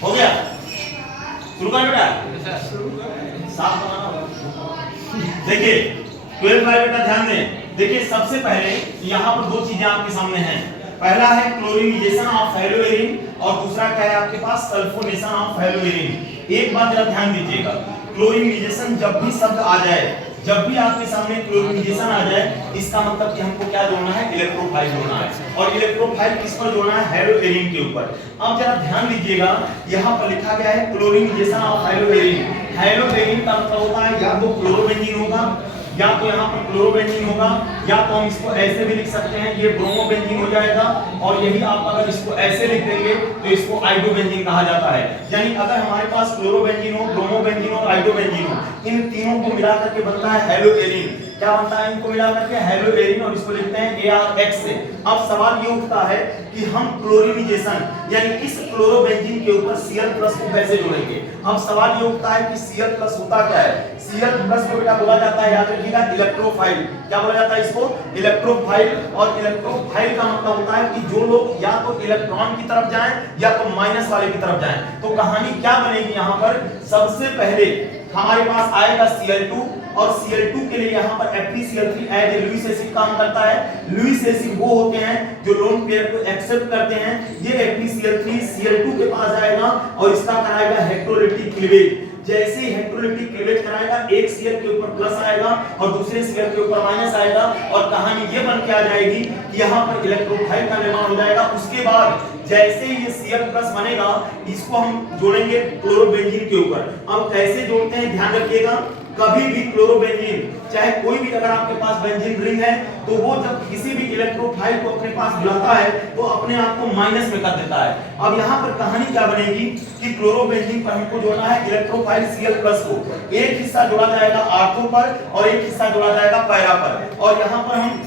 हो गया, शुरू कर बेटा, साफ बनाना। देखिए 12 भाई बेटा ध्यान दें, देखिए सबसे पहले यहाँ पर दो चीजें आपके सामने हैं। पहला है क्लोरीनेशन ऑफ हेलोएरिन और दूसरा क्या है आपके पास सल्फोनेशन ऑफ हेलोएरिन। एक बात जरा ध्यान दीजिएगा, क्लोरीनेशन जब भी शब्द आ जाए, जब भी आपके सामने क्लोरीनेशन आ जाए, इसका मतलब कि हमको क्या जोड़ना है, इलेक्ट्रोफाइल जोड़ना है। और इलेक्ट्रोफाइल किस पर जोड़ना है, हेलोएरिन के ऊपर। अब जरा ध्यान दीजिएगा, यहाँ पर लिखा गया है क्लोरीनेशन ऑफ हेलोएरिन। हेलोएरिन का मतलब होता है या तो क्लोरोबेंजीन होगा, या तो यहाँ पर क्लोरोबेंजीन होगा, या तो हम इसको ऐसे भी लिख सकते हैं, ये ब्रोमोबेंजीन हो जाएगा। और यही आप अगर इसको ऐसे लिख देंगे तो इसको आइडोबेंजीन कहा जाता है। यानी अगर हमारे पास क्लोरोबेंजीन हो, ब्रोमोबेंजीन और आइडोबेंजीन हो, इन तीनों को मिलाकर के बनता है हेलोएरिन। क्या बनता है, इनको मिलाकर के हेलोएरिन, और इसको लिखते हैं ARX से। अब सवाल ये उठता है कि हम क्लोरीनेशन यानी इस क्लोरोबेंजीन के ऊपर Cl+ को कैसे जोड़ेंगे। अब सवाल ये उठता है कि Cl+ होता क्या है। Cl+ को बेटा बोला जाता है, याद रखिएगा, इलेक्ट्रोफाइल। क्या बोला जाता है इसको, इलेक्ट्रोफाइल। और इलेक्ट्रोफाइल का मतलब होता है कि जो लोग या तो इलेक्ट्रॉन की तरफ जाएं या तो माइनस वाले की तरफ जाएं। तो कहानी क्या बनेगी, यहाँ पर सबसे पहले हमारे पास आएगा Cl2, और Cl2 के लिए यहाँ पर FeCl3 as a Lewis acid काम करता है। लुईस एसिड वो होते हैं जो लोन पेयर को एक्सेप्ट करते हैं। ये FeCl3 Cl2 के पास जाएगा और इसका कराएगा इलेक्ट्रोलाइटिक क्लीवेज। जैसे ही इलेक्ट्रोलाइटिक क्लीवेज कराएगा, एक Cl के ऊपर प्लस आएगा और दूसरे Cl के ऊपर माइनस आएगा, और कहानी ये बन के आ जाएगी कि यहाँ पर इलेक्ट्रोफाइल का निर्माण हो जाएगा। उसके बाद जैसे ये Cl+ बनेगा, इसको हम जोड़ेंगे क्लोरोबेंजीन के ऊपर। अब कैसे जोड़ते हैं ध्यान रखिएगा, कभी भी क्लोरोबेंजीन, चाहे कोई भी अगर आपके पास बेंजीन रिंग है, तो वो जब किसी भी इलेक्ट्रोफाइल को अपने पास बुलाता है तो अपने आप को माइनस में कर देता है। अब यहाँ पर कहानी क्या बनेगी कि क्लोरोबेंजीन पर हमको जोड़ना है इलेक्ट्रोफाइल Cl+ को। एक हिस्सा जोड़ा जाएगा आर्थो पर और एक हिस्सा जोड़ा जाएगा पैरा पर। और यहाँ पर हम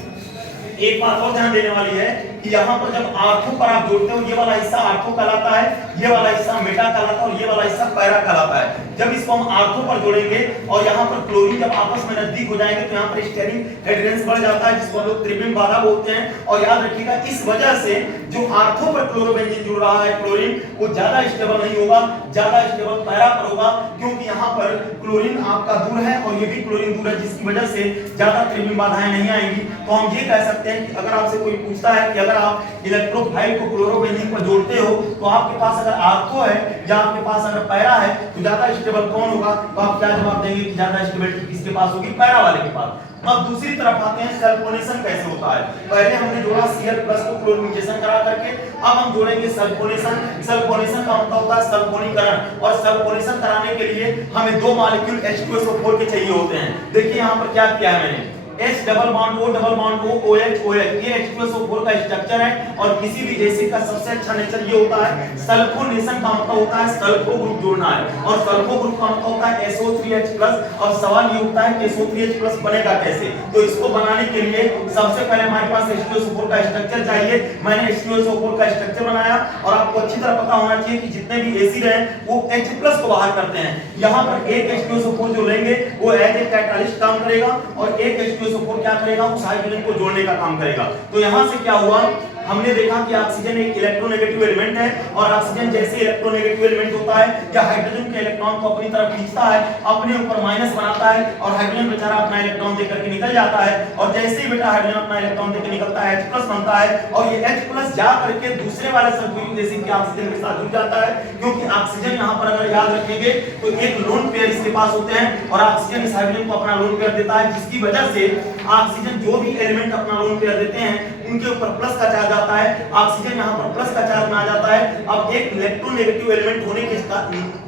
एक बात और ध्यान देने वाली है कि यहाँ पर जब आर्थो पर आप जोड़ते हो, ये वाला हिस्सा आर्थो कहलाता है, ये वाला हिस्सा मेटा कहलाता है और ये वाला हिस्सा पैरा कहलाता है। जब इसको हम आर्थो पर जोड़ेंगे और यहाँ पर क्लोरीन जब आपस में नजदीक हो जाएंगे तो यहाँ पर स्टेरिक एड्रेंस बढ़ जाता है, जिसको हम लोग त्रिविम बाधा बोलते हैं। और याद रखिएगा, इस वजह से जो आर्थो पर क्लोरोबेंजीन जुड़ रहा है क्लोरीन, वो ज्यादा स्टेबल नहीं होगा, ज्यादा स्टेबल पैरा पर होगा, क्योंकि यहाँ पर क्लोरीन आपका दूर है और ये भी क्लोरीन दूर है, जिसकी वजह से ज्यादा त्रिविम बाधाएं नहीं आएंगी। तो हम ये कह सकते हैं कि अगर आपसे कोई पूछता है कि अगर आप इलेक्ट्रोफाइल को क्लोरोबेंजीन पर जोड़ते हो तो आपके पास अगर आर्थो है या आपके पास अगर पैरा है तो ज्यादा स्टेबल कौन होगा, तो आप क्या जवाब देंगे कि ज्यादा स्टेबिलिटी किसके पास होगी, पैरा वाले के पास। अब दूसरी तरफ आते हैं, सल्फोनेशन कैसे होता है। पहले हमने जोड़ा Cl+ को क्लोरीनेशन करा करके, अब हम जोड़ेंगे सल्फोनेशन। सल्फोनेशन का मतलब होता है सल्फोनीकरण, और सल्फोनेशन कराने के लिए हमें दो मॉलिक्यूल H2SO4 के चाहिए होते हैं। देखिए यहाँ पर क्या किया है मैंने, H double bond O double bond O OH OH, ये H2SO4 का स्ट्रक्चर है। और किसी भी एसिड का सबसे अच्छा नेचर ये होता है, सल्फोनेशन का मतलब होता है सल्फो ग्रुप जोड़ना है, और सल्फो ग्रुप का मतलब होता है SO3H+। और सवाल ये उठता है कि SO3H+ बनेगा कैसे। तो इसको बनाने के लिए सबसे पहले हमारे पास H2SO4 का स्ट्रक्चर चाहिए। मैंने H2SO4 का स्ट्रक्चर बनाया, और आपको अच्छी तरह पता होना चाहिए कि जितने भी एसिड हैं वो H+ को बाहर करते हैं। यहाँ पर एक H2SO4 जो लेंगे वो एज ए कैटालिस्ट काम करेगा, और एक H2SO4 क्या करेगा, उस हाइड्रोजन को जोड़ने का काम करेगा। तो यहाँ से क्या हुआ, हमने देखा कि ऑक्सीजन एक इलेक्ट्रोनेगेटिव एलिमेंट है, और ऑक्सीजन जैसे इलेक्ट्रोनेगेटिव एलिमेंट होता है, या हाइड्रोजन के इलेक्ट्रॉन को अपनी तरफ खींचता है, अपने ऊपर माइनस बनाता है, और हाइड्रोजन बेचारा अपना इलेक्ट्रॉन देकर के निकल जाता है। और जैसे ही बेटा हाइड्रोजन अपना इलेक्ट्रॉन देकर निकलता है, H+ बनता है, और ये H+ जा करके दूसरे वाले सल्फ्यूरिक एसिड के ऑक्सीजन के साथ जुड़ जाता है। क्योंकि ऑक्सीजन यहाँ पर अगर याद रखेंगे तो एक लोन पेयर इसके पास होते हैं, और ऑक्सीजन इस हाइड्रोजन को अपना लोन पेयर देता है, जिसकी वजह से ऑक्सीजन जो भी एलिमेंट अपना लोन पेयर देते हैं उनके ऊपर प्लस का चार्ज आता है। ऑक्सीजन यहाँ पर प्लस का चार्ज में आ जाता है। अब एक इलेक्ट्रोनेगेटिव एलिमेंट होने के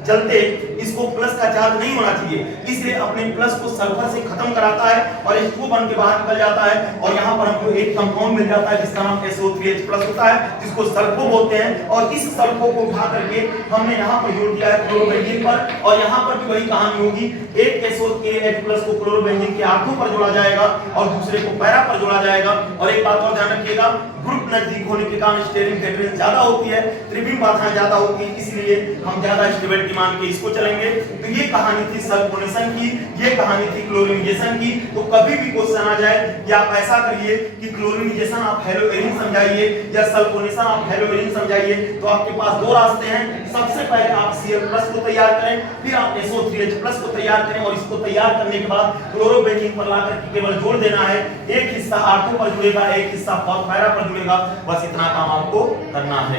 चलते इसको प्लस का चार्ज नहीं होना चाहिए, इसलिए अपने प्लस को सल्फर से खत्म कराता है और H2 बन के बाहर निकल जाता है। और यहाँ पर हमको एक कंपाउंड मिल जाता है जिसका नाम SO3H+ होता है, जिसको सल्फो बोलते हैं। और इस सल्फो को उठा करके हमने यहाँ पर जोड़ दिया है क्लोरोबेंजीन पर, और यहाँ पर भी वही कहानी होगी, एक SO3H+ को क्लोरोबेंजीन के आर्थो पर जोड़ा जाएगा और दूसरे को पैरा पर जोड़ा जाएगा। और एक बात और ध्यान रखिएगा, ग्रुप नजदीक होने के कारण स्टेरिक कैटरिंग ज्यादा होती है, त्रिविम बाधाएं ज्यादा होती है, इसलिए हम ज्यादा स्टेबिलिटी मान के इसको चलेंगे। तो ये कहानी थी सल्फोनेशन की, ये कहानी थी क्लोरीनेशन की। तो कभी भी क्वेश्चन आ जाए कि आप ऐसा करिए कि क्लोरीनेशन आप हेलोएरिन समझाइए या सल्फोनेशन आप हेलोएरिन समझाइए, तो आपके पास दो रास्ते हैं। सबसे पहले आप Cl+ को तैयार करें, फिर आप SO3H+ को तैयार करें, और इसको तैयार करने के बाद क्लोरोबेंजीन पर लाकर के केवल जोड़ देना है। एक हिस्सा R2 पर जुड़ेगा, एक हिस्सा फॉस्फेरा पर जुड़ेगा, बस इतना काम आपको करना है।